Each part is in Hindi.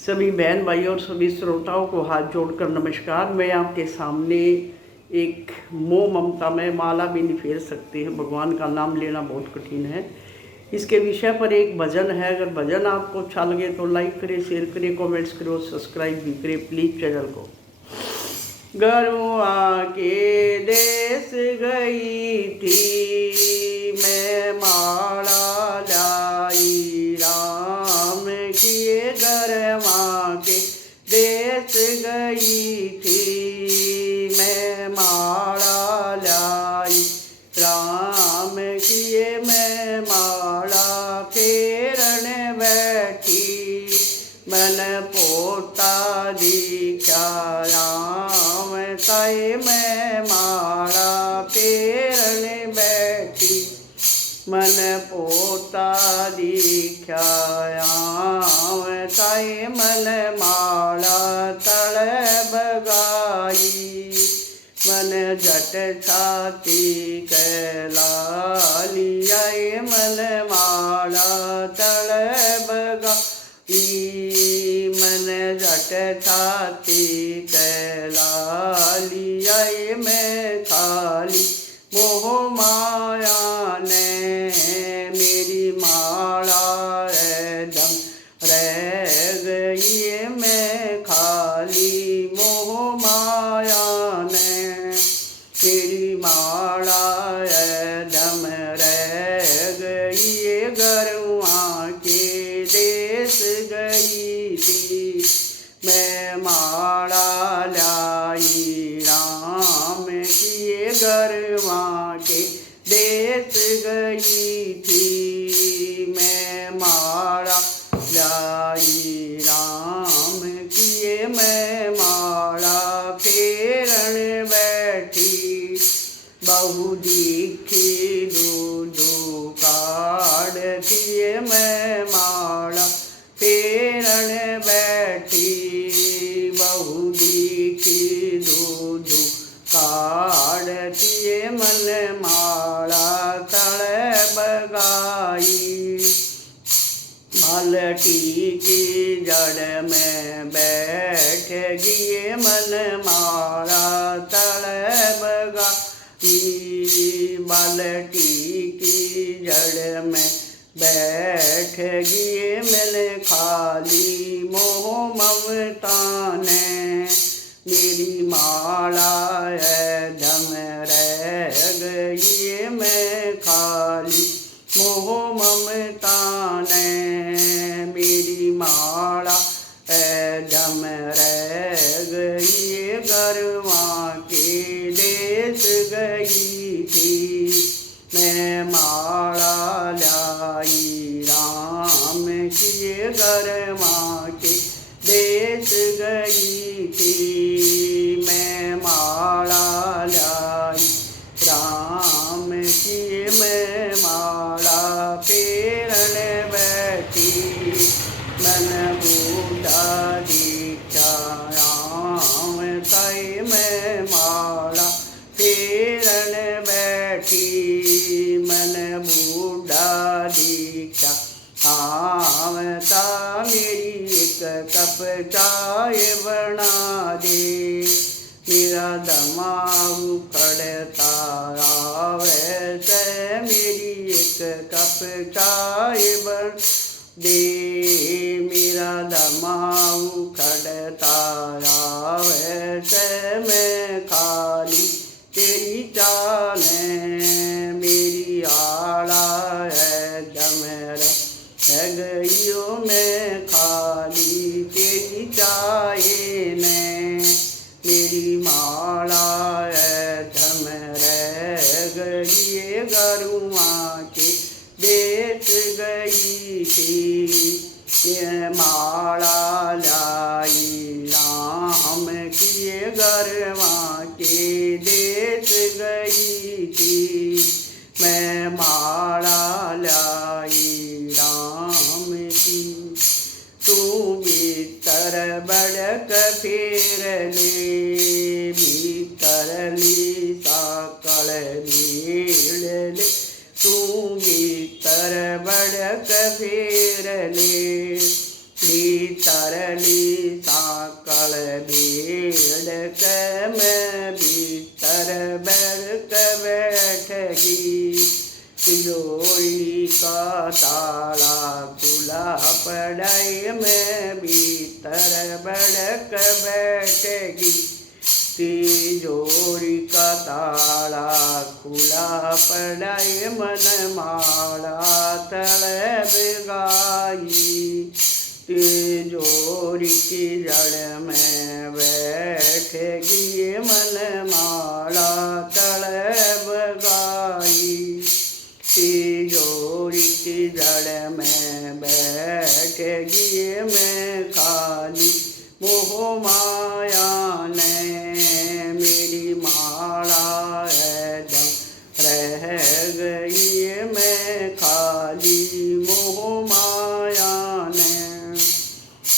सभी बहन भाई और सभी श्रोताओं को हाथ जोड़कर नमस्कार। मैं आपके सामने एक मोह ममता में माला भी नहीं फेर सकते हैं, भगवान का नाम लेना बहुत कठिन है। इसके विषय पर एक भजन है। अगर भजन आपको अच्छा लगे तो लाइक करें, शेयर करें, कमेंट्स करो, सब्सक्राइब भी करें प्लीज़ चैनल को। गरुआ के देश गई थी मैं माला लाई, राम किए गरुआ के देश गई थी मैं माला लाई, राम किए मैं माला फेरन बैठी, मन पोता दिखा राम ताए मैं माला फेरन बैठी, मन पोता दिखा राम ताए मन माला तड़ बगाई, मन झट छाती कैला लिया मन माला तड़ बगाई, मन झट छाती कैला लिया मैं खाली, मोह माया ने मेरी माला दम रह गई मैं खाली, मोह माया ने मेरी माला दम रह गई, गरुआ के देश गई थी मैं माला लाई, राम किए गरुआ के देश गई थी मैं माला लाई, राम किए मैं माला फेरन बैठी, बहु दीखी दूधू काढ़ किए मैं माला फेरन बैठी, बहु दीखी दूधू काढ़ किए मन माला तड़ बगाई, मालटी की जड़ में बैठ गए मन माला तड़ बगाई, बाल्टी की जड़ में बैठ गए मैंने खाली, मोह ममता ने मेरी माला दम रह गई मैं खाली, मोह ममता ने मेरी माला दम रह गई, गरुआ के देश गई थी मैं माला लाई, राम किए गरुआ के देश गई थी मैं माला लाई, राम किए मैं माला फेरन बैठी, मन बूढ़ा दीक्षा राम ताई मैं माला फेरन बैठी, मन बूढ़ा दीक्षा आवता मेरी एक कप चाय बना दे, मेरा दिमाग खड़ता वैसे मेरी एक कप चाय बन दे, मेरा दिमाग खड़ता वैसे मैं खाली तेरी चाल मेरी आड़ा है जमर है गईयो मैं खाली तेरी चाय ने, मेरी माला धम रह गई, गरुआ के देश गई थी ये माला लाई, राम किए गरुआ के देश गई थी मैं माला लाई, राम की तू भीतर बड़क फेर ले, भीतर ली साकल भीड़ ले, तू भीतर बड़क फेर ले, भीतर ली के मैं भीतर बैठ बैठगी, तिजोरी का ताला खुला पड़े मैं भीतर बैठ बैठगी, तिजोरी का ताला खुला पड़े मन माला तले गाई, तिजोरी की जड़ में बैठेगी मन माला तलब गाई, तिजोरी की जड़ में बैठेगी मैं खाली मोह माया ने मेरी माला एकदम रह गई मैं खाली मोह माया ने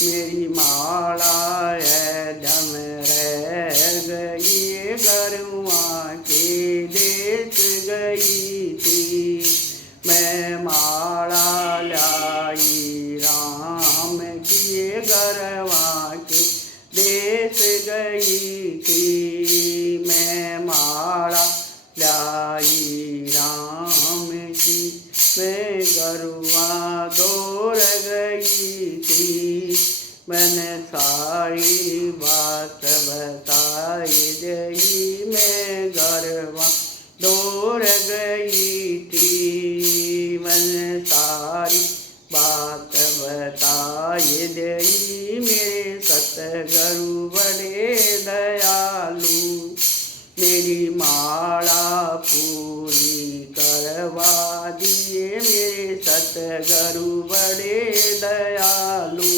मेरी माला एकदम रह गई गरुआ के देश गई थी, मैं माला लाई राम की गरवा के देश गई थी, मैं माला लाई राम की मैं गरुआ दौड़ गई थी, मैंने सारी बात बताई दी मैं गरवा दौड़ गई थी, मैंने सारी बात बताई दी मेरे सतगुरु बड़े दयालु, मेरी माला पूरी करवा दिए मेरे सतगुरु बड़े दयालु,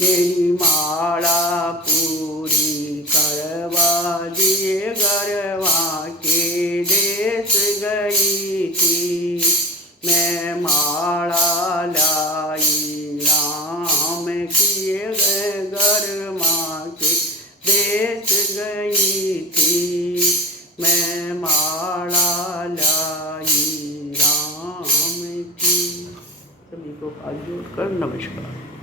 मेरी माला पूरी करवा दिए गरवा के देश गई थी, मैं माला लाई राम किए गरमा के देश गई थी, मैं माला लाई राम की। सभी को हाथ जोड़कर नमस्कार।